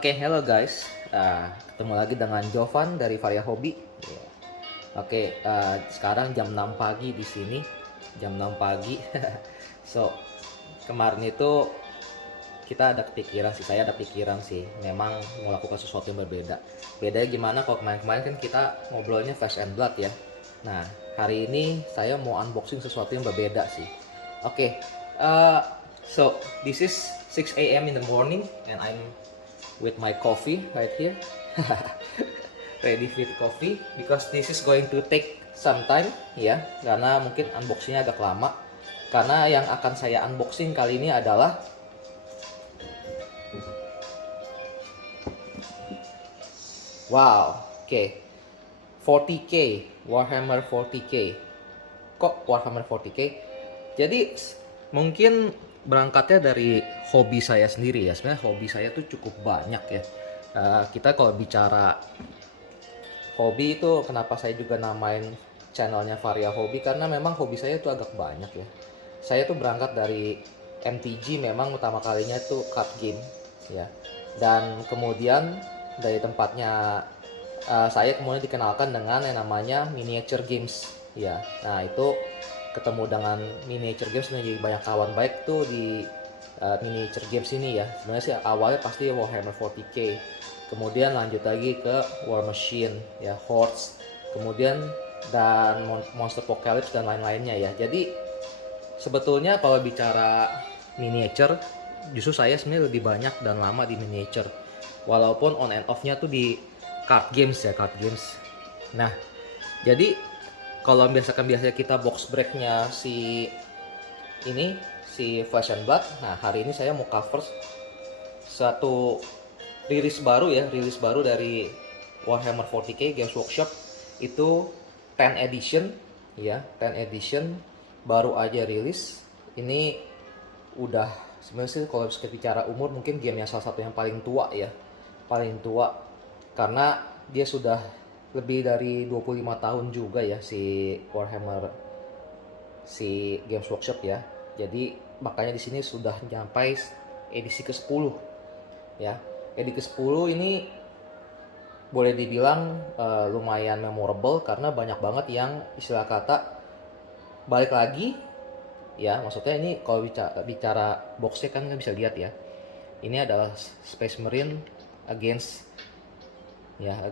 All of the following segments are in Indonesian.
Oke, hello guys. Ketemu lagi dengan Jovan dari Varia Hobi. Ya. Oke, sekarang jam 6 pagi di sini. Jam 6 pagi. So, kemarin itu kita ada kepikiran sih, saya ada pikiran sih, memang melakukan sesuatu yang berbeda. Bedanya gimana kalau kemarin-kemarin kan kita ngobrolnya Flesh and Blood ya. Nah, hari ini saya mau unboxing sesuatu yang berbeda sih. Oke, uh, so this is 6 a.m. in the morning and I'm with my coffee right here. Ready with coffee because this is going to take some time ya, karena mungkin unboxingnya agak lama. Karena yang akan saya unboxing kali ini adalah wow, oke. 40K, Warhammer 40K. Kok Warhammer 40K? Jadi mungkin berangkatnya dari hobi saya sendiri ya. Sebenarnya hobi saya tuh cukup banyak ya. Kita kalau bicara hobi itu kenapa saya juga namain channelnya Varia Hobi, karena memang hobi saya itu agak banyak ya. Saya tuh berangkat dari MTG, memang utama kalinya itu card game ya. Dan kemudian dari tempatnya saya kemudian dikenalkan dengan yang namanya miniature games ya. Nah, itu ketemu dengan miniature games dan jadi banyak kawan baik tuh di miniature games ini ya. Sebenarnya sih awalnya pasti Warhammer 40K, kemudian lanjut lagi ke War Machine ya, Hordes, kemudian dan Monster Apocalypse dan lain-lainnya ya. Jadi sebetulnya kalau bicara miniature, justru saya sebenarnya lebih banyak dan lama di miniature, walaupun on and off-nya tuh di card games ya, card games. Nah, jadi kalau biasanya kita box breaknya ini si Flesh and Blood. Nah, hari ini saya mau cover satu rilis baru dari Warhammer 40K Games Workshop. Itu 10 edition ya, 10 edition baru aja rilis. Ini udah sebenarnya sih kalau kita bicara umur mungkin game yang salah satu yang paling tua ya. Paling tua karena dia sudah lebih dari 25 tahun juga ya si Warhammer, si Games Workshop ya. Jadi makanya di sini sudah sampai edisi ke-10 ya. Edisi ke-10 ini boleh dibilang lumayan memorable karena banyak banget yang istilah kata balik lagi ya. Maksudnya ini kalau bicara boxnya kan nggak bisa lihat ya. Ini adalah Space Marine against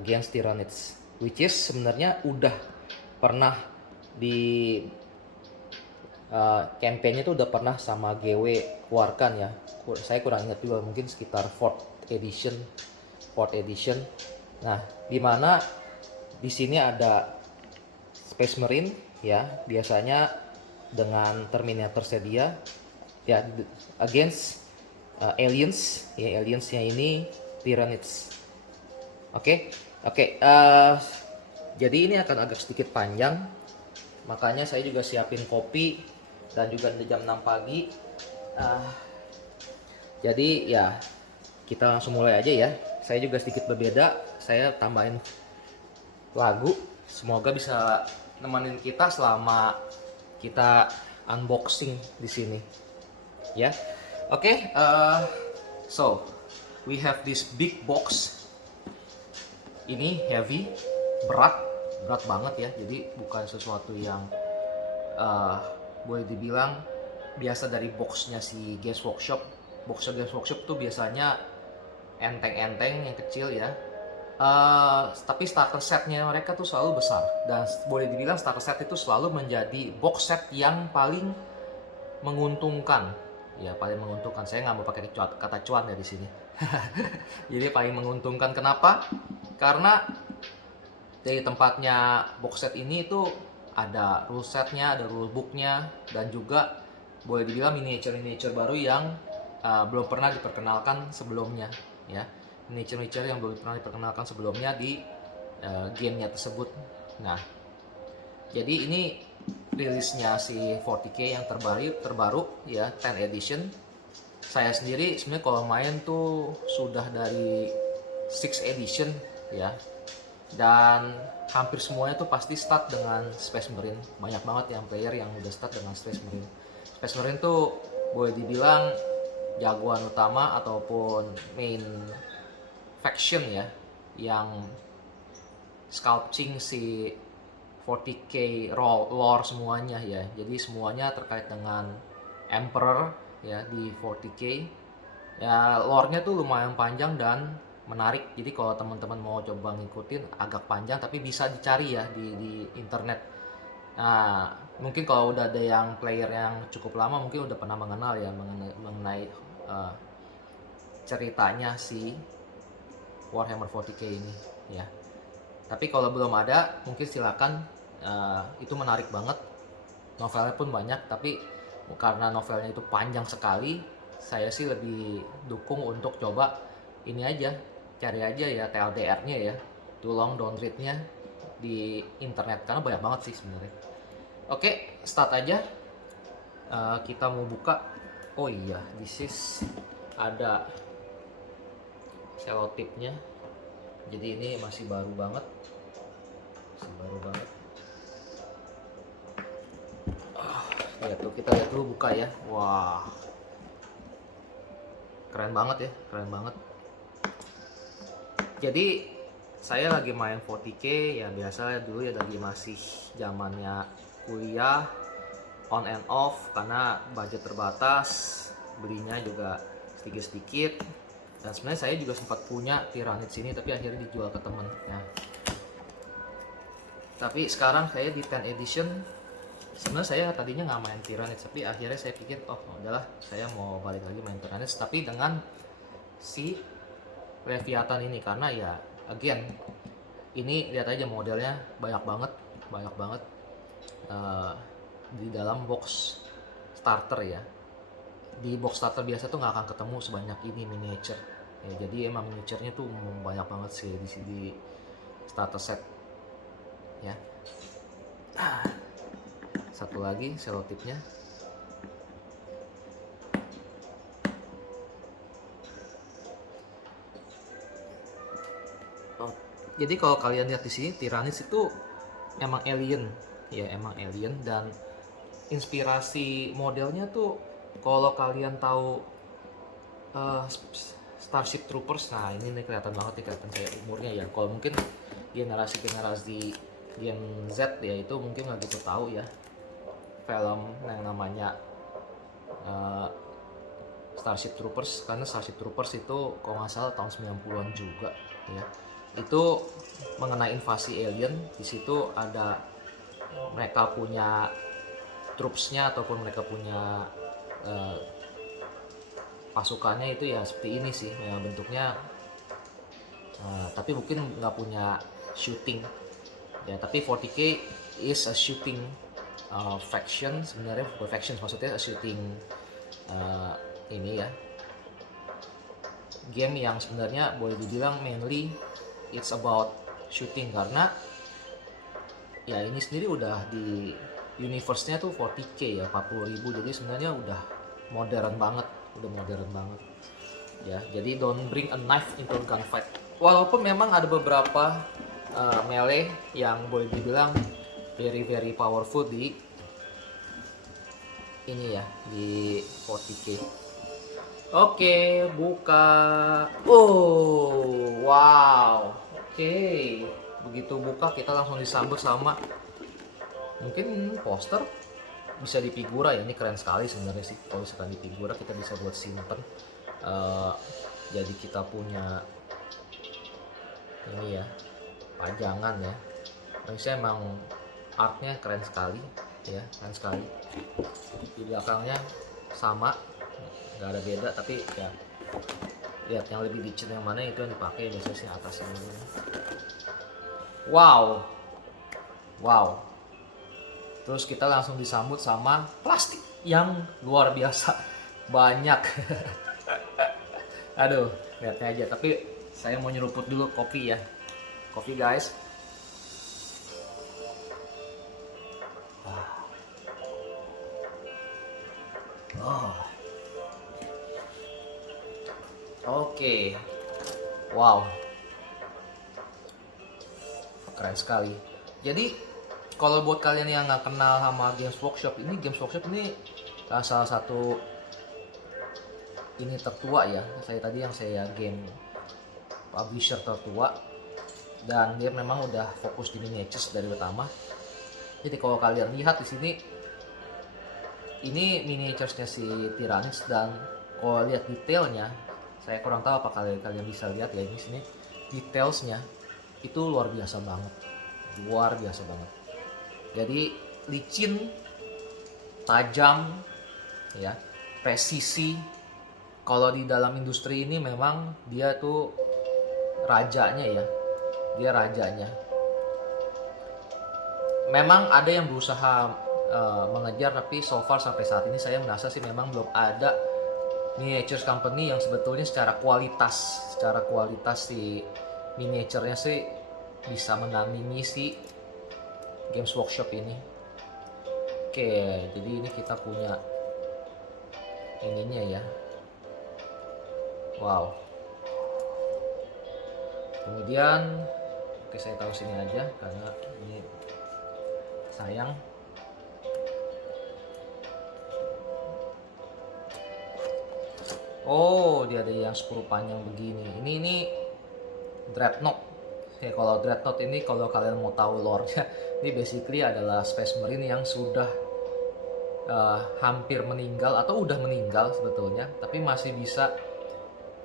against Tyranids, which is sebenarnya udah pernah di campaign-nya tuh udah pernah sama GW keluarkan ya. Saya kurang ingat juga, mungkin sekitar 4th edition. 4th edition. Nah, dimana di sini ada Space Marine ya, biasanya dengan Terminator sedia ya, against aliens ya, aliensnya ini Tyranids. Oke, oke. Jadi ini akan agak sedikit panjang, makanya saya juga siapin kopi dan juga di jam 6 pagi. Jadi ya kita langsung mulai aja ya. Saya juga sedikit berbeda, saya tambahin lagu. Semoga bisa nemenin kita selama kita unboxing di sini ya. Oke, so we have this big box. Ini heavy, berat banget ya. Jadi bukan sesuatu yang boleh dibilang biasa dari boxnya si Games Workshop. Boxnya Games Workshop tuh biasanya enteng-enteng yang kecil ya. Tapi starter setnya mereka tuh selalu besar, dan boleh dibilang starter set itu selalu menjadi box set yang paling menguntungkan ya, paling menguntungkan. Saya nggak mau pakai kata cuan ya di sini. Jadi paling menguntungkan kenapa? Karena dari tempatnya box set ini itu ada rule setnya, ada rule booknya, dan juga boleh dibilang miniature baru yang belum pernah diperkenalkan sebelumnya ya. Miniature yang belum pernah diperkenalkan sebelumnya di gamenya tersebut. Nah, jadi ini rilisnya si 40K yang terbaru ya, 10 edition. Saya sendiri sebenarnya kalau main tuh sudah dari 6 edition ya, dan hampir semuanya tuh pasti start dengan Space Marine. Banyak banget yang player yang udah start dengan Space Marine. Space Marine tuh boleh dibilang jagoan utama ataupun main faction ya, yang sculpting si 40k lore semuanya ya. Jadi semuanya terkait dengan Emperor ya di 40k. Ya lore-nya tuh lumayan panjang dan menarik. Jadi kalau teman-teman mau coba ngikutin agak panjang tapi bisa dicari ya di internet. Nah, mungkin kalau udah ada yang player yang cukup lama mungkin udah pernah mengenal ya mengenai ceritanya si Warhammer 40k ini ya. Tapi kalau belum ada mungkin silakan, itu menarik banget. Novelnya pun banyak, tapi karena novelnya itu panjang sekali, saya sih lebih dukung untuk coba ini aja, cari aja ya TLDR-nya ya, Too Long Don't Read-nya di internet, karena banyak banget sih sebenarnya. Oke, start aja. Kita mau buka. Oh iya, this is ada selotipnya. Jadi ini masih baru banget. Lihat tuh, kita lihat dulu buka ya. Wah, keren banget ya, keren banget. Jadi saya lagi main 40k ya, biasa dulu ya, lagi masih zamannya kuliah, on and off karena budget terbatas, belinya juga sedikit-sedikit. Dan sebenarnya saya juga sempat punya Tyranid sini tapi akhirnya dijual ke temen ya. Tapi sekarang saya di 10 edition. Sebenarnya saya tadinya nggak main Tyranid, tapi akhirnya saya pikir oh udahlah, saya mau balik lagi main Tyranid tapi dengan si Leviathan ini, karena ya again ini lihat aja modelnya banyak banget di dalam box starter ya. Di box starter biasa tuh nggak akan ketemu sebanyak ini miniature ya, jadi emang miniaturenya tuh banyak banget sih di starter set ya. Satu lagi selotipnya. Oh, jadi kalau kalian lihat di sini Tyranids itu emang alien ya, emang alien. Dan inspirasi modelnya tuh kalau kalian tahu Starship Troopers, nah ini nih kelihatan banget nih, kelihatan saya umurnya ya. Kalau mungkin generasi Gen Z ya itu mungkin nggak gitu tahu ya film yang namanya Starship Troopers, karena Starship Troopers itu kalau nggak salah tahun 90-an juga ya. Itu mengenai invasi alien. Di situ ada mereka punya troopsnya ataupun mereka punya pasukannya itu ya seperti ini sih ya, bentuknya tapi mungkin nggak punya shooting ya. Tapi 40k is a shooting faction sebenarnya, bukan faction maksudnya a shooting ini ya, game yang sebenarnya boleh dibilang mainly it's about shooting, karena ya ini sendiri udah di universe-nya tuh 40k ya, 40.000, jadi sebenarnya udah modern banget ya. Jadi don't bring a knife into a gunfight. Walaupun memang ada beberapa melee yang boleh dibilang very powerful di ini ya, di 40k. Oke, buka. Oh, wow. Oke, begitu buka kita langsung disambut sama mungkin poster, bisa di figura ya. Ini keren sekali sebenarnya sih, kalau misalkan di figura kita bisa buat simpen. Jadi kita punya ini ya, pajangan ya. Maksudnya emang artnya keren sekali ya, keren sekali. Di belakangnya sama, nggak ada beda, tapi ya lihat yang lebih detail yang mana itu yang dipakai, biasanya sih atasnya ini. Wow. Terus kita langsung disambut sama plastik yang luar biasa banyak. Aduh, lihatnya aja. Tapi saya mau nyeruput dulu kopi ya. Kopi guys. Oh. Oke. Wow. Keren sekali. Jadi kalau buat kalian yang nggak kenal sama Games Workshop ini salah satu ini tertua ya. Saya tadi yang saya game publisher tertua, dan dia memang udah fokus di miniatures dari utama. Jadi kalau kalian lihat di sini, ini miniaturesnya si Tyranids, dan kalau lihat detailnya, saya kurang tahu apa kalian bisa lihat ya, ini sini detailsnya itu luar biasa banget, luar biasa banget. Jadi licin, tajam, ya, presisi. Kalau di dalam industri ini memang dia tuh rajanya ya, dia rajanya. Memang ada yang berusaha mengejar, tapi so far sampai saat ini saya merasa sih memang belum ada miniatures company yang sebetulnya secara kualitas si miniaturnya sih bisa menandingi si Games Workshop ini. Oke, jadi ini kita punya ininya ya. Wow. Kemudian, oke, saya taruh sini aja karena ini sayang. Oh, dia ada yang sepuru panjang begini. Ini Dreadnought. Ya, kalau Dreadnought ini, kalau kalian mau tahu lore-nya, ini basically adalah Space Marine yang sudah hampir meninggal atau udah meninggal sebetulnya, tapi masih bisa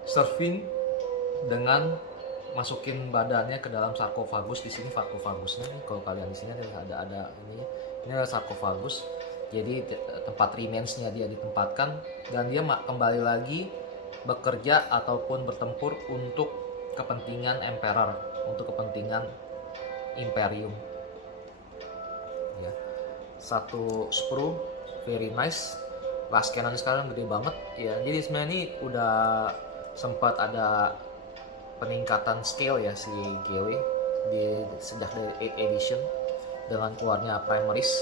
surfing dengan masukin badannya ke dalam sarkofagus. Di sini sarkofagusnya nih, kalau kalian di sini ada ini adalah sarkofagus. Jadi tempat remains-nya dia ditempatkan, dan dia kembali lagi bekerja ataupun bertempur untuk kepentingan Emperor, untuk kepentingan Imperium. Ya. Satu sprue, very nice. Last cannon sekarang gede banget ya. Jadi sebenarnya ini udah sempat ada peningkatan scale ya si GW sejak dari 8th edition dengan keluarnya primaries.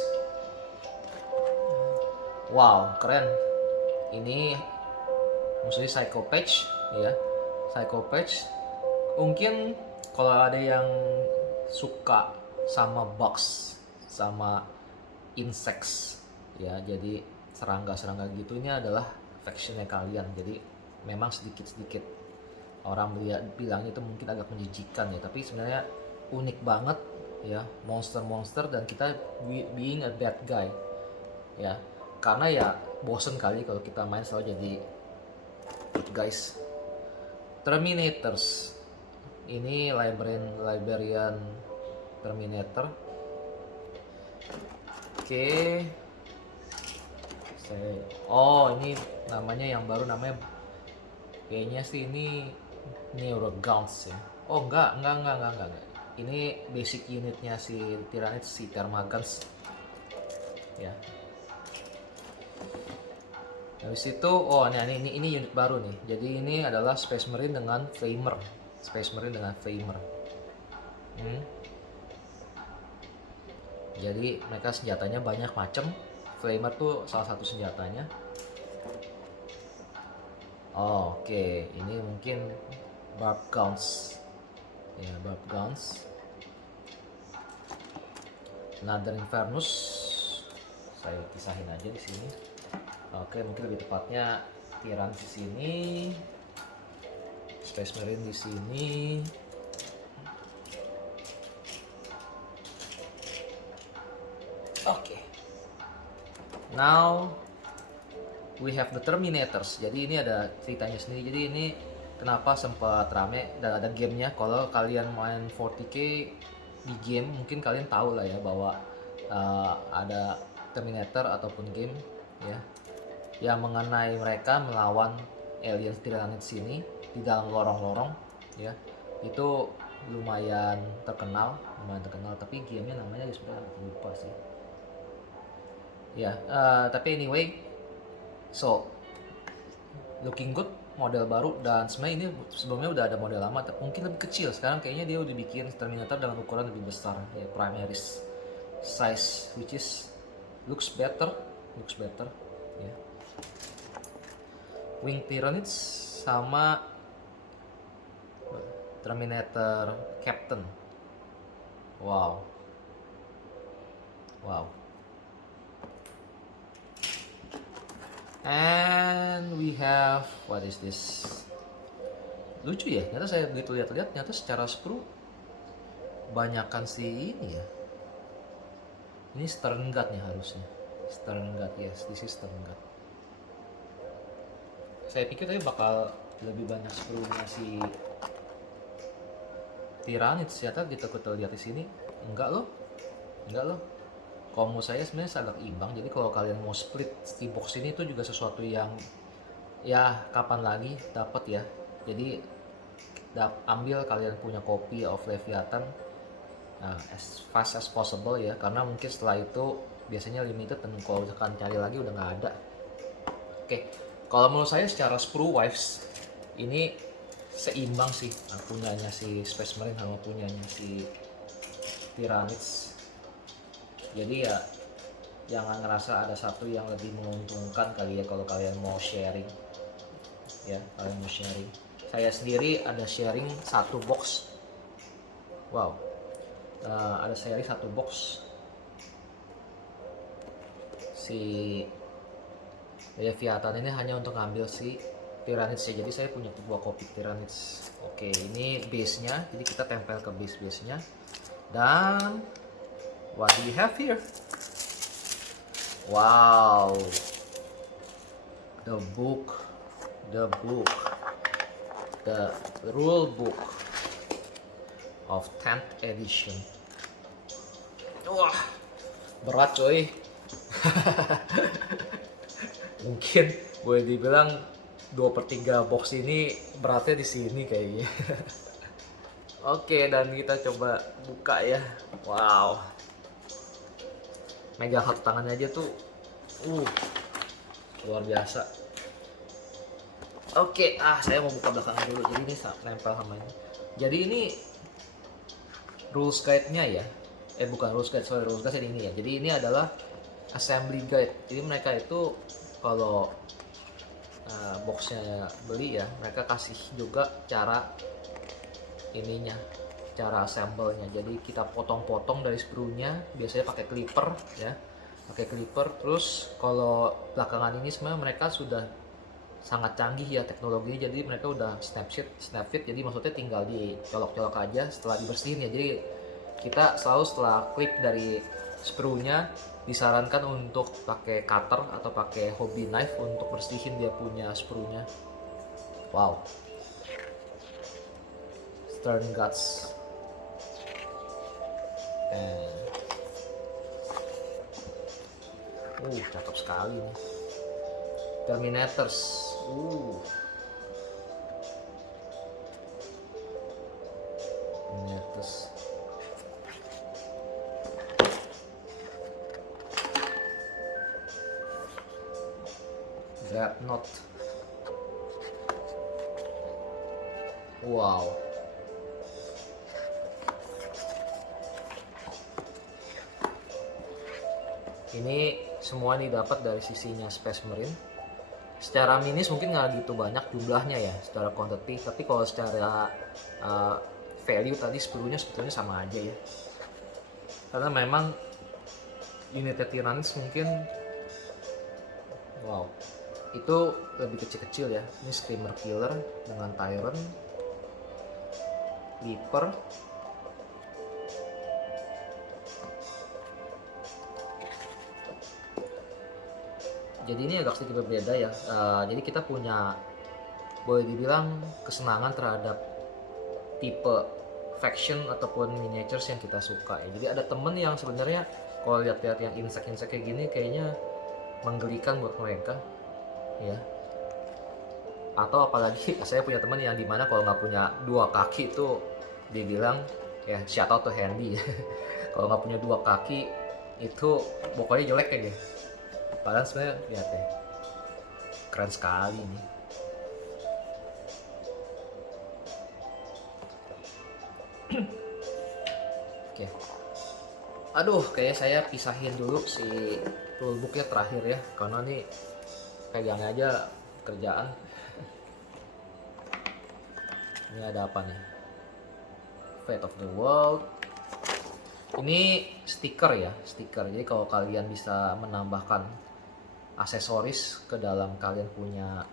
Wow, keren. Ini maksudnya Psycho Patch ya. Psycho Patch. Mungkin kalau ada yang suka sama bugs, sama insects ya, jadi serangga-serangga gitu, ini adalah factionnya kalian. Jadi memang sedikit-sedikit orang bilangnya itu mungkin agak menjijikan ya, tapi sebenarnya unik banget ya, monster-monster, dan kita being a bad guy ya, karena ya bosen kali kalau kita main selalu jadi good guys. Terminators, ini Librarian Terminator. Oke. Oh, ini namanya yang baru, namanya kayaknya sih ini Neurogaunts ya. Oh, enggak. Ini basic unitnya si Tyranids, si Thermagants. Ya. Habis itu, oh ini unit baru nih. Jadi ini adalah Space Marine dengan Flamer. Jadi mereka senjatanya banyak macam. Flamer tuh salah satu senjatanya. Oh, oke. Ini mungkin Barb Guns. Ya, Barb Guns. Another Infernus. Saya pisahin aja di sini. Oke, mungkin lebih tepatnya Tyrant di sini. Space Marine di sini. Oke. Now we have the Terminators. Jadi ini ada ceritanya sendiri. Jadi ini kenapa sempat rame dan ada gamenya. Kalau kalian main 40k di game, mungkin kalian tahu lah ya bahwa ada Terminator ataupun game ya yang mengenai mereka melawan alien Tyranids sini di dalam lorong-lorong ya. Itu lumayan terkenal, tapi gamenya namanya sebenarnya lupa sih ya. Tapi anyway, so looking good, model baru, dan sebenarnya ini sebelumnya udah ada model lama, mungkin lebih kecil. Sekarang kayaknya dia udah bikin Terminator dengan ukuran lebih besar ya, primaries size, which is looks better ya. Wing Tyranids sama Terminator Captain. Wow. And we have, what is this? lucu ya, ternyata saya begitu lihat-lihat ternyata secara sprue banyakan si ini ya. Ini stern guard nih harusnya. Stern guard, yes, this is stern guard. Saya pikir tadi bakal lebih banyak sprue-nya si Tyranids, ternyata kita lihat di sini enggak loh. Kalau menurut saya sebenarnya sangat imbang. Jadi kalau kalian mau split di box ini itu juga sesuatu yang ya kapan lagi dapat ya. Jadi ambil kalian punya copy of Leviathan as fast as possible ya, karena mungkin setelah itu biasanya limited dan kalau misalkan cari lagi udah nggak ada. Oke, kalau menurut saya secara sprue wise ini seimbang sih, punyanya si Space Marine sama punyanya si Tyranids. Jadi ya jangan ngerasa ada satu yang lebih menguntungkan kali ya kalau kalian mau sharing ya. Kalian mau sharing, saya sendiri ada sharing satu box. Wow, ada sharing satu box si Leviathan ini hanya untuk ngambil si Tyranids ya. Jadi saya punya 2 kopi Tyranids. Oke, ini base nya, jadi kita tempel ke base nya. Dan what do we have here? Wow, the rule book of 10th edition. Wah, berat coy. Mungkin boleh dibilang 2/3 box ini beratnya di sini kayaknya. Oke, dan kita coba buka ya. Wow, megang satu tangannya aja tuh luar biasa. Oke, saya mau buka belakangnya dulu. Jadi ini nempel sama ini. Jadi ini rules guide-nya ya. Bukan rules guide, sorry, rules guide ini ya. Jadi ini adalah assembly guide. Jadi mereka itu kalau boxnya beli ya, mereka kasih juga cara ininya, cara assemble-nya. Jadi kita potong-potong dari sprue-nya, biasanya pakai clipper ya. Pakai clipper. Terus kalau belakangan ini sebenarnya mereka sudah sangat canggih ya teknologinya, jadi mereka udah snap fit, jadi maksudnya tinggal dicolok-colok aja setelah dibersihin ya. Jadi kita selalu setelah clip dari sprue-nya disarankan untuk pakai cutter atau pakai hobby knife untuk bersihin dia punya sprue-nya. Wow, Stern Guts. Cakep sekali nih. Terminators. Terminators. Dreadnought. Wow. Ini semua didapat dari sisinya Space Marine. Secara minis mungkin nggak gitu banyak jumlahnya ya, secara quantity. Tapi kalau secara value tadi sprue-nya sebetulnya sama aja ya. Karena memang unit Tyranids mungkin, wow, itu lebih kecil-kecil ya. Ini Screamer Killer dengan Tyrant, Leaper, jadi ini agak sedikit berbeda ya. Jadi kita punya, boleh dibilang, kesenangan terhadap tipe faction ataupun miniatures yang kita suka ya. Jadi ada temen yang sebenarnya kalau lihat-lihat yang insect kayak gini kayaknya menggelikan buat mereka ya. Atau apalagi saya punya teman yang dimana kalau nggak punya 2 kaki itu dibilang ya shout out to Handy. Kalau nggak punya 2 kaki itu pokoknya jelek aja. Padahal sebenarnya lihat deh, keren sekali nih. Oke. Aduh, kayaknya saya pisahin dulu si rulebooknya terakhir ya, karena nih pegangnya aja kerjaan. Ini ada apa nih? Fate of the World. Ini stiker ya, stiker. Jadi kalau kalian bisa menambahkan aksesoris ke dalam kalian punya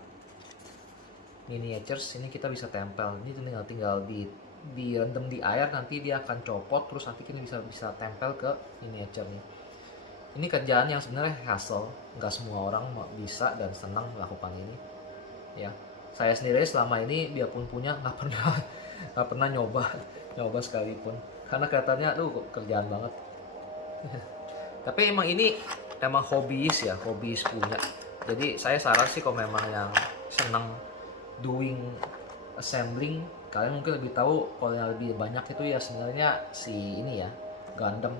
miniatures ini kita bisa tempel. Ini tinggal direndam di air, nanti dia akan copot, terus nanti kita bisa tempel ke miniature nih. Ini kerjaan yang sebenarnya hassle, nggak semua orang bisa dan senang melakukan ini ya. Saya sendiri selama ini biarpun punya nggak pernah nyoba sekalipun, karena katanya kerjaan banget. Tapi emang hobiis punya. Jadi saya saran sih kalau memang yang senang doing assembling, kalian mungkin lebih tahu. Kalau yang lebih banyak itu ya sebenarnya si ini ya, Gundam.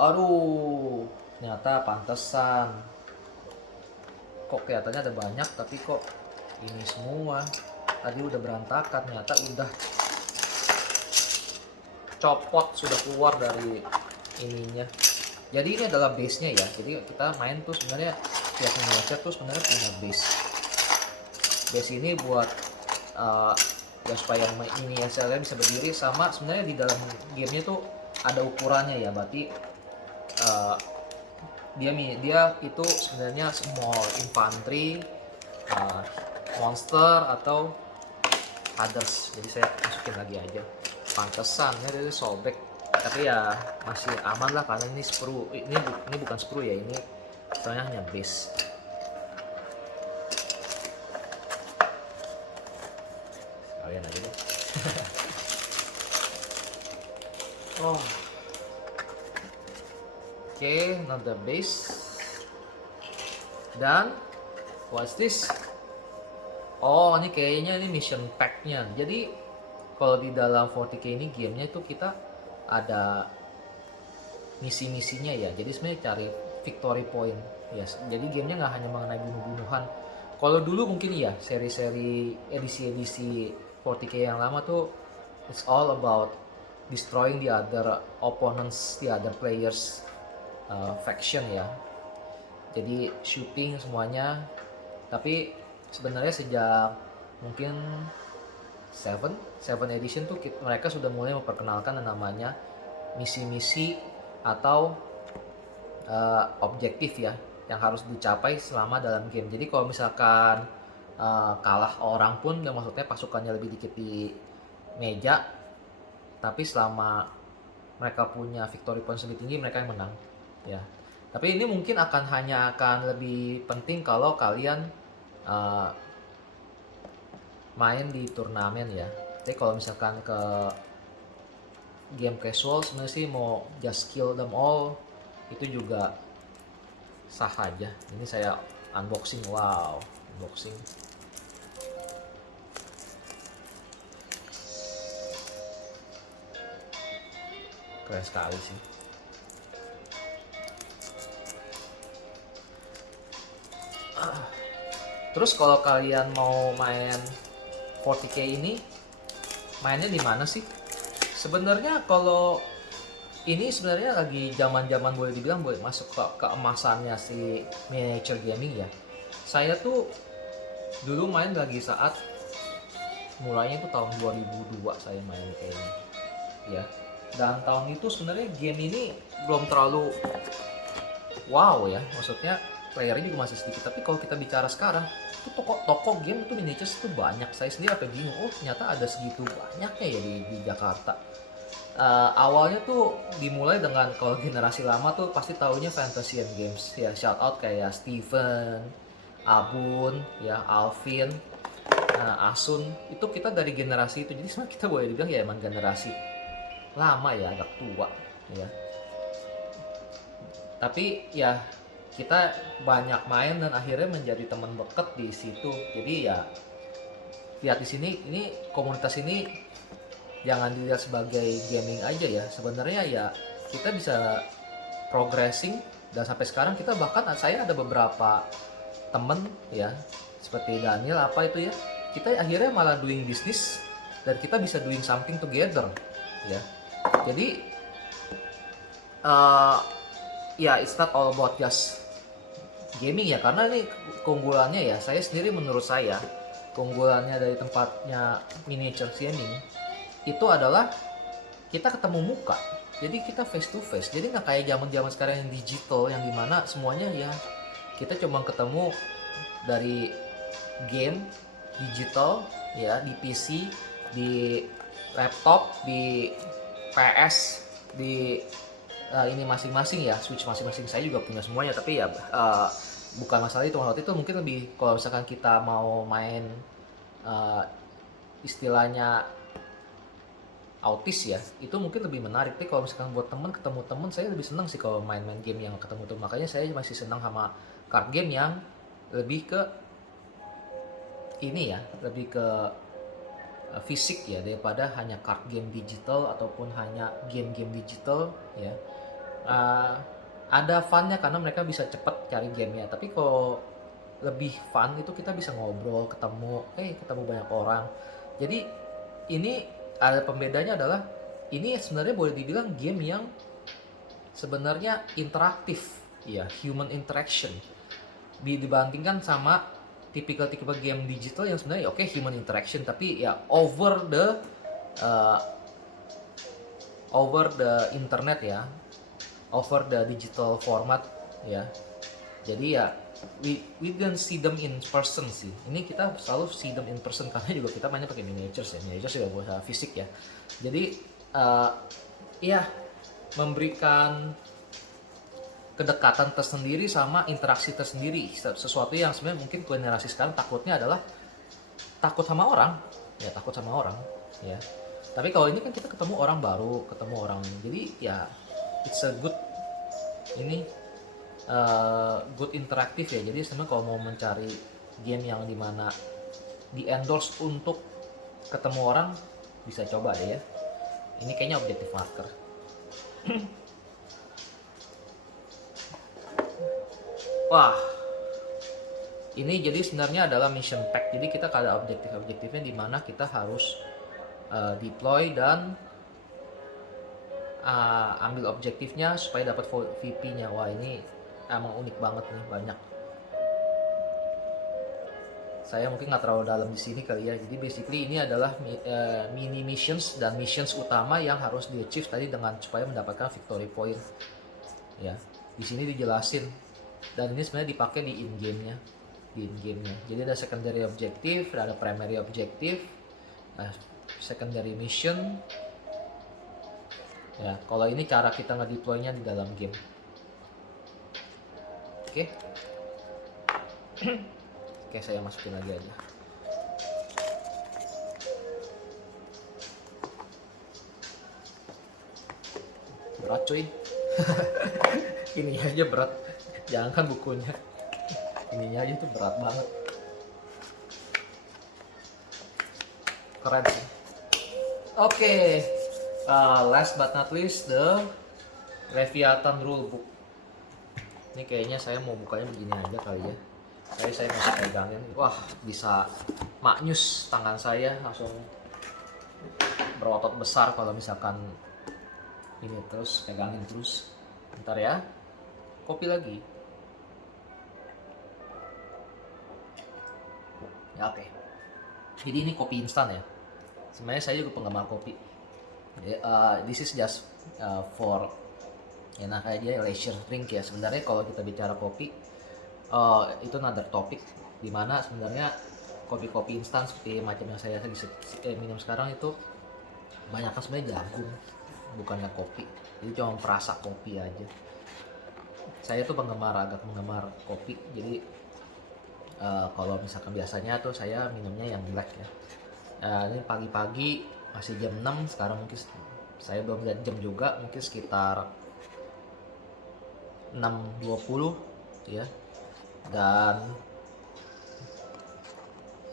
Aduh, ternyata pantesan kok kelihatannya ada banyak, tapi kok ini semua tadi udah berantakan. Ternyata udah copot, sudah keluar dari ininya. Jadi ini adalah base nya ya. Jadi kita main tuh sebenarnya tiap miniature tuh sebenarnya punya base ini buat ya supaya miniature bisa berdiri. Sama sebenarnya di dalam gamenya tuh ada ukurannya ya, berarti dia itu sebenarnya small infantry, monster atau others. Jadi saya masukin lagi aja. Pantesan ya dari sobek, tapi ya masih aman lah karena ini sprue. Ini bukan sprue ya, ini soalnya hanya base. Sekalian aja deh. Oh. Oke, another base. Dan what's this? Oh, ini kayaknya ini mission pack-nya. Jadi kalau di dalam 40K ini gamenya itu kita ada misi-misinya ya. Jadi sebenarnya cari victory point. Yes. Jadi gamenya nggak hanya mengenai bunuh-bunuhan. Kalau dulu mungkin ya seri-seri edisi 40K yang lama tuh it's all about destroying the other opponents, the other players faction ya. Jadi shooting semuanya. Tapi sebenarnya sejak mungkin 7 edition tuh mereka sudah mulai memperkenalkan yang namanya misi-misi atau objektif ya, yang harus dicapai selama dalam game. Jadi kalau misalkan kalah orang pun, yang maksudnya pasukannya lebih dikit di meja, tapi selama mereka punya victory points lebih tinggi, mereka yang menang ya. Tapi ini mungkin akan lebih penting kalau kalian main di turnamen ya. Jadi kalau misalkan ke game casual sebenarnya sih mau just kill them all itu juga sah aja. Ini saya unboxing. Wow, unboxing. Keren sekali sih. Terus kalau kalian mau main 40K ini, mainnya di mana sih? Sebenarnya kalau ini sebenarnya lagi zaman-zaman boleh dibilang boleh masuk ke keemasannya si miniature gaming ya. Saya tuh dulu main lagi saat mulainya tuh tahun 2002 saya main kayaknya. Ya. Dan tahun itu sebenarnya game ini belum terlalu wow ya, maksudnya playernya juga masih sedikit. Tapi kalau kita bicara sekarang, itu toko game itu miniatures itu banyak. Saya sendiri sampai bingung, oh ternyata ada segitu banyaknya ya di Jakarta. Awalnya tuh dimulai dengan, kalau generasi lama tuh pasti taunya Fantasy and Games ya, shout out kayak Steven, Abun, ya Alvin, Asun. Itu kita dari generasi itu. Jadi sebenarnya kita boleh dibilang ya emang generasi lama ya, agak tua ya. Tapi ya kita banyak main dan akhirnya menjadi teman dekat di situ. Jadi ya lihat di sini, ini komunitas ini jangan dilihat sebagai gaming aja ya. Sebenarnya ya kita bisa progressing, dan sampai sekarang kita bahkan saya ada beberapa temen ya seperti Daniel apa itu ya, kita akhirnya malah doing business dan kita bisa doing something together ya. Jadi ya it's not all about just gaming ya, karena ini keunggulannya ya, saya sendiri menurut saya keunggulannya dari tempatnya miniature gaming itu adalah kita ketemu muka. Jadi kita face to face. Jadi nggak kayak zaman sekarang yang digital, yang dimana semuanya ya kita cuma ketemu dari game digital ya, di PC, di laptop, di PS, di ini masing-masing ya, Switch masing-masing. Saya juga punya semuanya, tapi ya bukan masalah itu. Waktu itu mungkin lebih kalau misalkan kita mau main uh, istilahnya autis ya, itu mungkin lebih menarik. Tapi kalau misalkan buat temen, ketemu temen, saya lebih senang sih kalau main-main game yang ketemu temen. Makanya saya masih senang sama card game yang lebih ke ini ya, lebih ke fisik ya, daripada hanya card game digital ataupun hanya game-game digital ya. Uh, ada funnya karena mereka bisa cepet cari gamenya. Tapi kalau lebih fun itu kita bisa ngobrol, ketemu banyak orang. Jadi ini ada pembedanya adalah ini sebenarnya boleh dibilang game yang sebenarnya interaktif ya, human interaction dibandingkan sama tipikal game digital yang sebenarnya oke, human interaction tapi ya uh, over the internet ya, over the digital format ya. Jadi ya we don't see them in person sih. Ini kita selalu see them in person karena juga kita mainnya pakai miniatures ya. Miniatures juga buat fisik ya. Jadi ya memberikan kedekatan tersendiri sama interaksi tersendiri. Sesuatu yang sebenarnya mungkin generasi sekarang takutnya adalah takut sama orang. Ya takut sama orang ya. Tapi kalau ini kan kita ketemu orang baru, ketemu orang. Jadi ya it's a good ini good interaktif ya. Jadi sebenarnya kalau mau mencari game yang dimana di endorse untuk ketemu orang, bisa coba deh ya. Ini kayaknya Objective Marker. Wah, ini jadi sebenarnya adalah mission pack. Jadi kita ada objektifnya di mana kita harus deploy dan ambil objektifnya supaya dapat VP-nya. Wah, ini emang unik banget nih, banyak. Saya mungkin nggak terlalu dalam di sini kali ya. Jadi basically ini adalah mini missions dan missions utama yang harus di achieve tadi dengan supaya mendapatkan victory point. Ya, di sini dijelasin. Dan ini sebenarnya dipakai di in-game-nya. Jadi ada secondary objective, ada primary objective, secondary mission. Ya, kalau ini cara kita nge-deploy-nya di dalam game. Oke. Oke, saya masukin lagi aja. Berat cuy. Ini aja berat. Jangan kan bukunya. Ininya aja tuh berat banget. Keren sih. Oke. Last but not least, the Leviathan Rulebook. Ini kayaknya saya mau bukanya begini aja kali ya. Saya masih pegangin. Wah, bisa maknyus tangan saya, langsung berotot besar kalau misalkan ini terus pegangin terus. Bentar ya. Kopi lagi. Ya, oke. Jadi ini kopi instan ya. Sebenarnya saya juga penggemar kopi. This is just for enak aja leisure drink ya. Sebenarnya kalau kita bicara kopi itu another topic, dimana sebenarnya kopi-kopi instan seperti macam yang saya minum sekarang itu banyak kan sebenarnya jagung, bukannya kopi. Jadi cuma perasa kopi aja. Saya tuh agak penggemar kopi. Jadi kalau misalkan biasanya tuh saya minumnya yang black ya. Ini pagi-pagi masih jam 6, sekarang mungkin saya belum lihat jam juga, mungkin sekitar 6.20 ya. Dan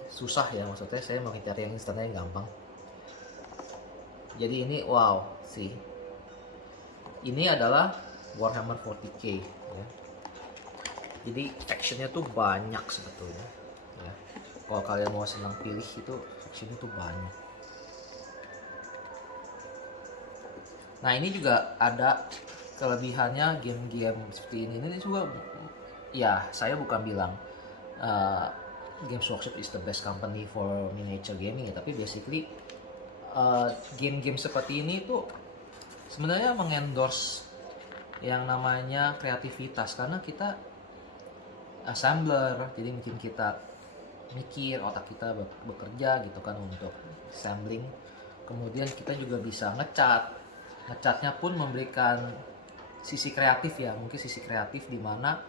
susah ya, maksudnya saya mau cari yang instannya yang gampang. Jadi ini wow sih, ini adalah Warhammer 40k ya. Jadi actionnya tuh banyak sebetulnya ya. Kalau kalian mau senang pilih itu actionnya tuh banyak. Nah ini juga ada kelebihannya game-game seperti ini juga ya. Saya bukan bilang Games Workshop is the best company for miniature gaming ya, tapi basically game-game seperti ini tuh sebenarnya mengendorse yang namanya kreativitas, karena kita assembler, jadi mungkin kita mikir, otak kita bekerja gitu kan untuk assembling. Kemudian kita juga bisa ngecatnya pun memberikan sisi kreatif ya, mungkin sisi kreatif di mana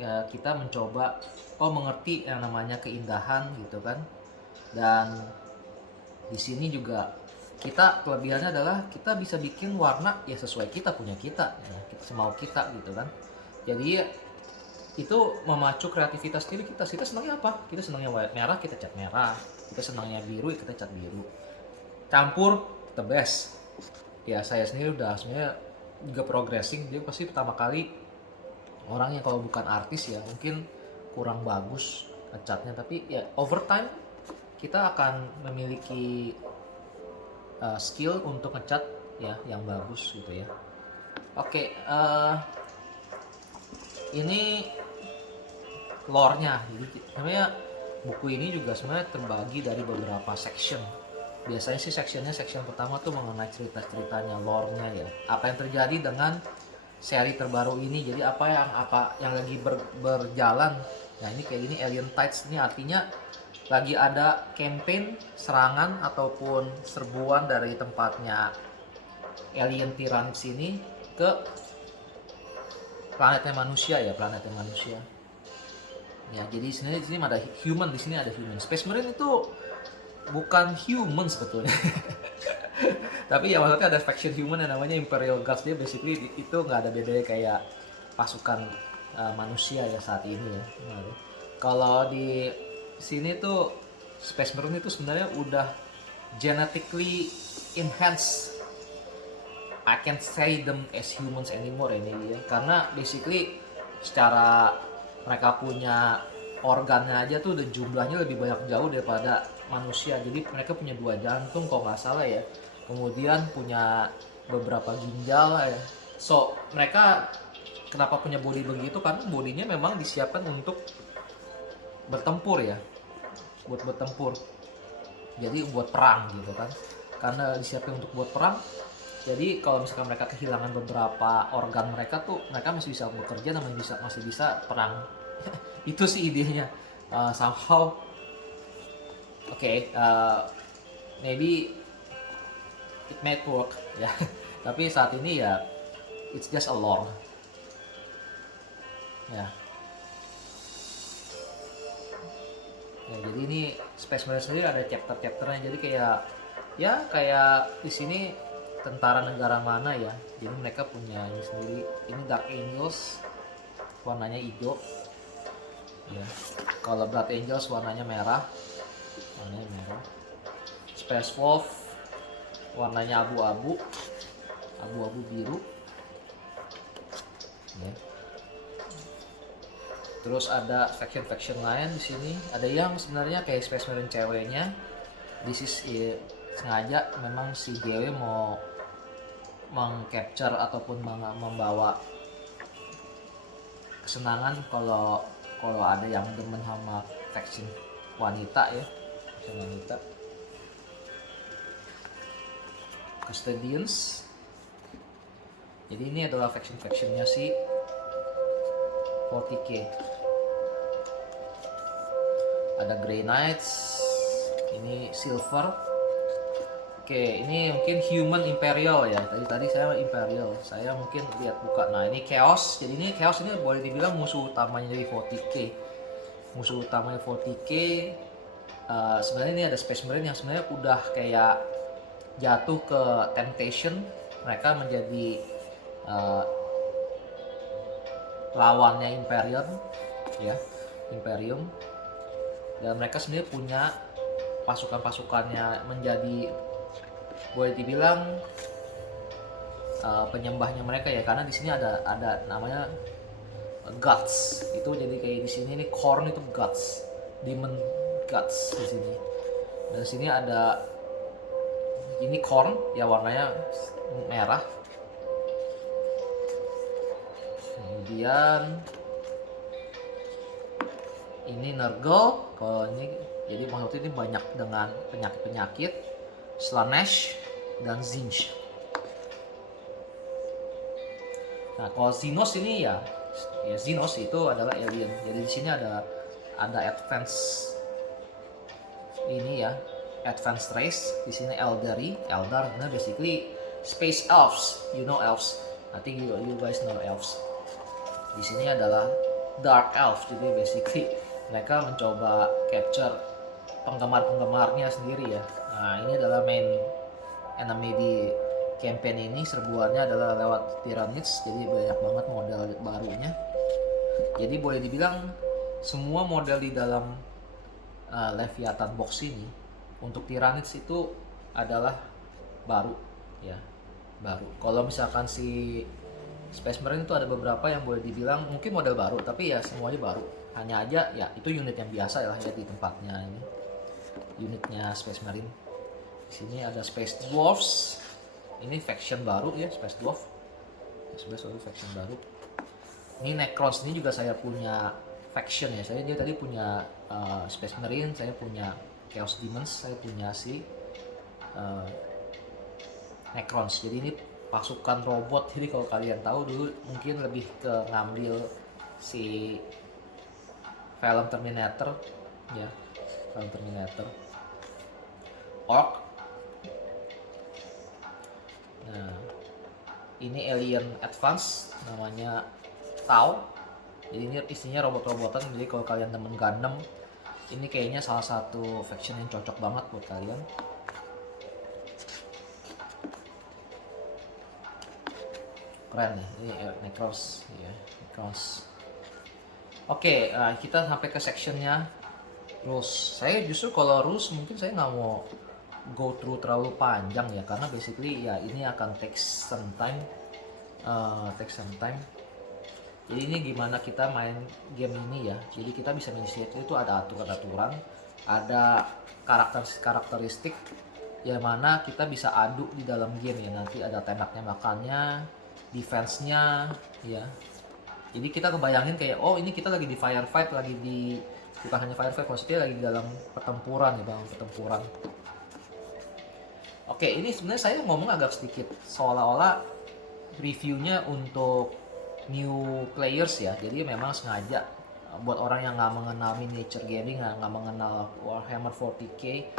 ya kita mencoba mengerti yang namanya keindahan gitu kan. Dan di sini juga kita kelebihannya adalah kita bisa bikin warna ya sesuai kita punya kita ya, kita semau kita gitu kan. Jadi itu memacu kreativitas diri kita. Kita senangnya apa? Kita senangnya merah, kita cat merah. Kita senangnya biru, kita cat biru. Campur the best. Ya saya sendiri udah sebenarnya juga progressing. Dia pasti pertama kali orang yang kalau bukan artis ya mungkin kurang bagus ngecatnya, tapi ya over time kita akan memiliki skill untuk ngecat ya yang bagus gitu ya. Oke, ini lore-nya. Jadi sebenarnya buku ini juga sebenarnya terbagi dari beberapa section. Biasanya sih section pertama tuh mengenai cerita-ceritanya, lore-nya ya. Apa yang terjadi dengan seri terbaru ini. Jadi apa yang lagi berjalan. Nah, ini kayak gini Alien Tides ini artinya lagi ada campaign serangan ataupun serbuan dari tempatnya alien Tyrannus ini ke planetnya manusia ya, Ya, jadi di sini ada human, di sini ada human. Space Marine itu bukan human sebetulnya. Tapi ya maksudnya ada faction human yang namanya Imperial Guards. Dia basically itu nggak ada bedanya kayak pasukan manusia ya saat ini ya. Nah, kalau di sini tuh Space Marine itu sebenarnya udah genetically enhanced. I can't say them as humans anymore ini ya, karena basically secara mereka punya organnya aja tuh udah jumlahnya lebih banyak jauh daripada manusia. Jadi mereka punya 2 jantung kalau nggak salah ya, kemudian punya beberapa ginjal ya. So mereka kenapa punya body begitu, karena bodinya memang disiapkan untuk bertempur ya, buat bertempur, jadi buat perang gitu kan. Karena disiapkan untuk buat perang, jadi kalau misalkan mereka kehilangan beberapa organ mereka tuh mereka masih bisa bekerja dan masih bisa perang. Itu sih idenya. Somehow maybe it might work ya. Tapi saat ini ya it's just a lore ya. Ya, jadi ini Space Marine sendiri ada chapter-chapternya. Jadi kayak di sini tentara negara mana ya. Jadi mereka punya ini sendiri. Ini Dark Angels warnanya hijau. Ya. Kalau Blood Angels warnanya merah. Space Wolf warnanya abu-abu biru. Ya. Terus ada faction lain di sini. Ada yang sebenarnya kayak Space Marine ceweknya. Sengaja memang si GW mau mengcapture ataupun membawa kesenangan kalau ada yang demen sama faction wanita ya. Faction wanita. Custodians. Jadi ini adalah faction-factionnya si 40K. Ada Grey Knights, ini Silver. Oke, ini mungkin Human Imperial ya. Tadi saya Imperial. Saya mungkin lihat buka. Nah, ini Chaos. Jadi ini Chaos ini boleh dibilang musuh utamanya dari 40K. Musuh utamanya 40K. Sebenarnya ini ada Space Marine yang sebenarnya udah kayak jatuh ke temptation. Mereka menjadi lawannya Imperium. Dan mereka sendiri punya pasukannya menjadi boleh dibilang penyembahnya mereka ya, karena di sini ada namanya Guts. Itu jadi kayak di sini ini Khorne itu Guts, Demon Guts di sini. Dan di sini ada ini Khorne ya, warnanya merah. Kemudian ini Nurgle. Kalau ini jadi maksudnya ini banyak dengan penyakit Slaanesh dan Tzeentch. Nah, kalau Xenos ini ya Xenos itu adalah alien. Jadi di sini ada ada advance ini ya, advanced race. Di sini Eldar, nah basically space elves, you know elves. I think you guys know elves. Di sini adalah dark elf, jadi basically mereka mencoba capture penggemar-penggemarnya sendiri ya. Nah ini adalah main enemy di campaign ini, serbuannya adalah lewat Tyranids, jadi banyak banget model barunya. Jadi boleh dibilang semua model di dalam Leviathan box ini untuk Tyranids itu adalah baru ya, baru. Kalau misalkan si Space Marine itu ada beberapa yang boleh dibilang mungkin model baru, tapi ya semuanya baru. Hanya aja ya itu unit yang biasa lah ya di tempatnya ini. Unitnya Space Marine. Di sini ada Space Dwarfs. Ini faction baru ya, Space Dwarf. Faction baru. Ini Necrons ini juga saya punya faction ya. Dia tadi punya Space Marine, saya punya Chaos Demons, saya punya si Necrons. Jadi ini pasukan robot. Jadi kalau kalian tahu dulu mungkin lebih ke ngambil si film Terminator ya, film Terminator. Orc. Nah, ini Alien Advance namanya Tau. Jadi ini isinya robot-robotan. Jadi kalau kalian temen Gundam, ini kayaknya salah satu faction yang cocok banget buat kalian. Keren ya, ini Necros ya, Necros. Oke, kita sampai ke sectionnya rules. Saya justru kalau rules mungkin saya nggak mau go through terlalu panjang ya, karena basically ya ini akan take some time. Jadi ini gimana kita main game ini ya. Jadi kita bisa initiate itu ada aturan-aturan, ada karakteristik yang mana kita bisa adu di dalam game ya. Nanti ada tembaknya, makannya, defense-nya ya. Jadi kita kebayangin kayak oh ini kita lagi di firefight, lagi di, bukan hanya firefight, maksudnya lagi di dalam pertempuran ya bang, pertempuran. Oke, ini sebenarnya saya ngomong agak sedikit seolah-olah reviewnya untuk new players ya. Jadi memang sengaja buat orang yang nggak mengenal miniature gaming, nggak mengenal Warhammer 40k,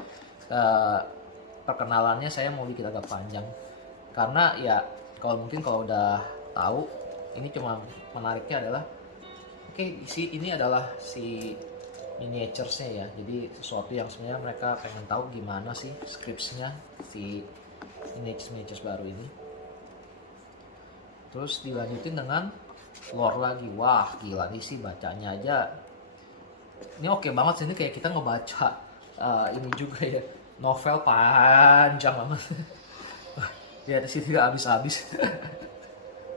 perkenalannya saya mau bikin agak panjang. Karena ya kalau mungkin kalau udah tahu, ini cuma menariknya adalah oke, ini adalah si miniaturesnya ya. Jadi sesuatu yang sebenarnya mereka pengen tahu gimana sih scriptsnya si miniatures baru ini. Terus dilanjutin dengan lore lagi. Wah gila nih sih, bacanya aja ini oke banget sih. Ini kayak kita ngebaca ini juga ya, novel panjang banget. Ya di sini nggak habis-habis.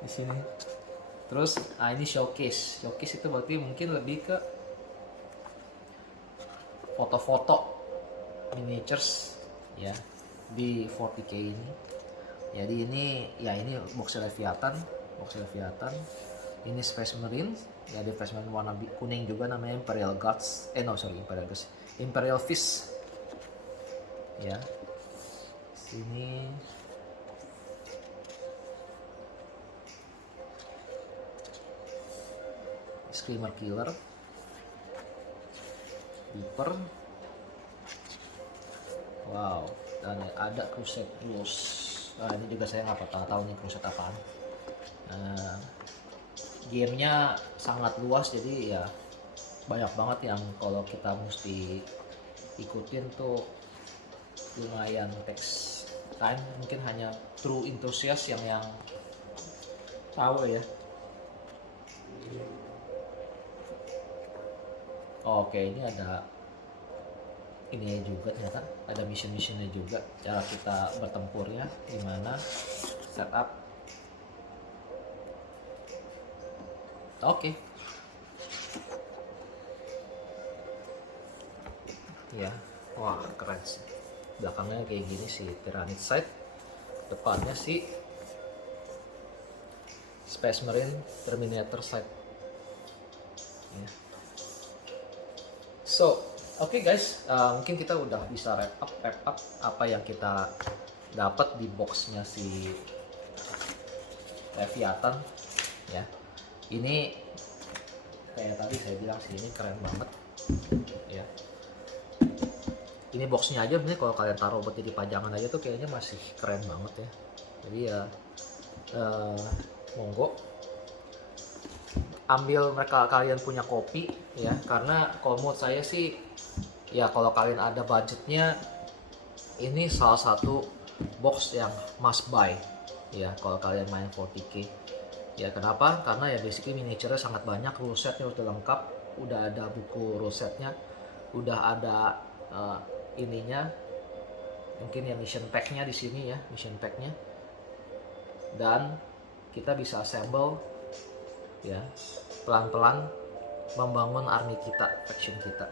Di sini. Terus ini showcase itu berarti mungkin lebih ke foto-foto miniatures ya di 40k ini. Jadi ini ya, ini box Leviathan. Ini Space Marine ya, di Space Marine warna kuning juga, namanya Imperial Guards. Imperial Fist ya. Sini Screamer Killer, Reaper. Wow, dan ada Crusade Rules. Ini juga saya nggak tahu nih Crusade apaan. Gamenya sangat luas, jadi ya banyak banget yang kalau kita mesti ikutin tuh lumayan takes time. Mungkin hanya true enthusiast yang tahu ya. Oke, ini ada ini juga, ternyata ada mission-missionnya juga, cara kita bertempurnya gimana, setup. Oke. Ya, wah keren sih. Belakangnya kayak gini sih Tyranid side, depannya sih Space Marine Terminator side. Ya. So, oke guys, mungkin kita udah bisa wrap up apa yang kita dapat di boxnya si Leviathan ya. Ini kayak tadi saya bilang sih, ini keren banget. Ya. Ini boxnya aja sebenarnya kalau kalian taruh buat jadi pajangan aja tuh kayaknya masih keren banget ya. Jadi ya monggo ambil mereka kalian punya kopi ya, karena kalau menurut saya sih ya kalau kalian ada budgetnya ini salah satu box yang must buy ya kalau kalian main 40k ya. Kenapa? Karena ya basically miniaturnya sangat banyak, rule setnya udah lengkap, udah ada buku rule setnya, udah ada ininya mungkin ya mission packnya di sini ya, mission packnya, dan kita bisa assemble ya pelan-pelan membangun army kita, faction kita.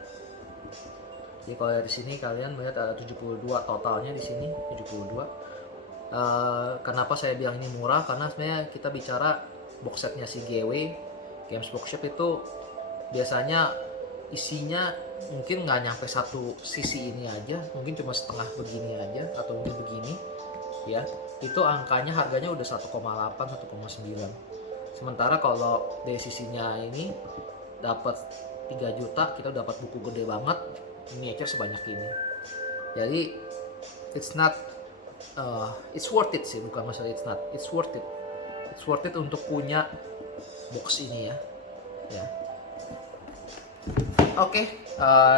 Jadi kalau di sini kalian melihat ada 72 totalnya di sini 72. Kenapa saya bilang ini murah? Karena sebenarnya kita bicara box setnya si GW Games Workshop itu biasanya isinya mungkin nggak nyampe satu sisi ini aja, mungkin cuma setengah begini aja atau mungkin begini ya. Itu angkanya harganya udah 1,8 1,9. Sementara kalau dari sisinya ini dapat 3 juta, kita dapat buku gede banget, miniature sebanyak ini. Jadi it's not it's worth it sih, bukan masalah it's worth it. It's worth it untuk punya box ini ya. Ya. Oke,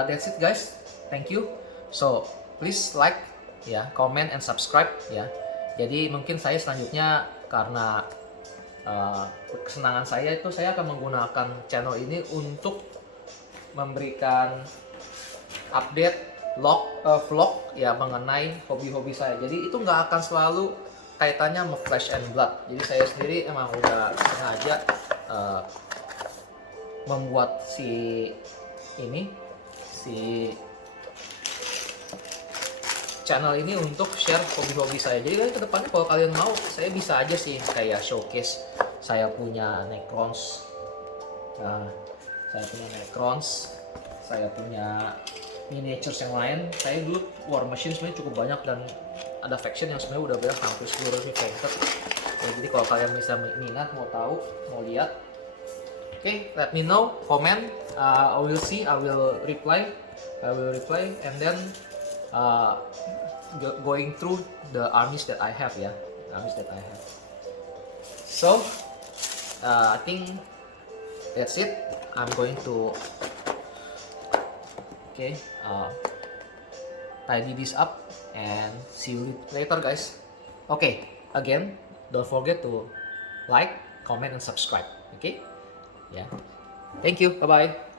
that's it guys. Thank you. So please like ya, comment and subscribe ya. Jadi mungkin saya selanjutnya karena kesenangan saya itu saya akan menggunakan channel ini untuk memberikan update vlog ya mengenai hobi-hobi saya. Jadi itu nggak akan selalu kaitannya sama Flesh and Blood. Jadi saya sendiri emang udah sengaja membuat si channel ini untuk share hobi-hobi saya. Jadi ke depannya kalau kalian mau, saya bisa aja sih kayak showcase saya punya Necrons. Nah, saya punya miniatures yang lain. Saya dulu War Machine sebenarnya cukup banyak dan ada faction yang sebenarnya udah beres hampir seluruhnya painted. Ya, jadi kalau kalian bisa minat, mau tahu, mau lihat, let me know, comment. I will see, I will reply, and then going through the armies that I have ya, So I think that's it. I'm going to tidy this up and see you later guys. Again, don't forget to like, comment and subscribe. Yeah, thank you, bye bye.